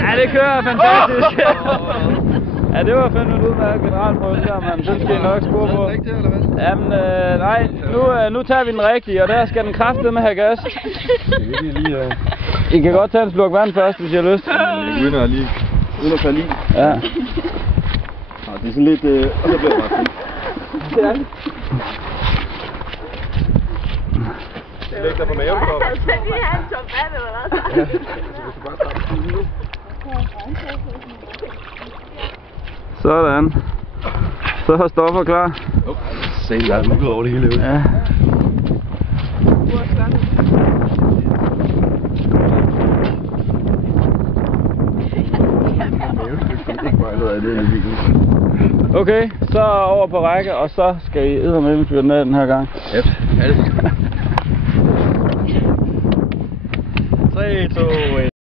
Ja, det kører fantastisk. Ja, det var fandme en udmærket generalprøve, der man. Den skal I nok score på. Jamen, nej, nu tager vi den rigtige, og der skal den kraftedeme have gas. I kan godt tage en slurk vand først, hvis I har lyst. Uden at falde i. Ja. Ja, det er sådan lidt, og så bliver det bare fint. Det er det. Læg dig på maven, Bob. Så lige have en tom vand, eller hvad? Sådan. Så har stoffer klar. Se, der er nu over det hele. Ja. Okay, så over på række, og så skal I eddermame fyre den af den her gang. Ja, det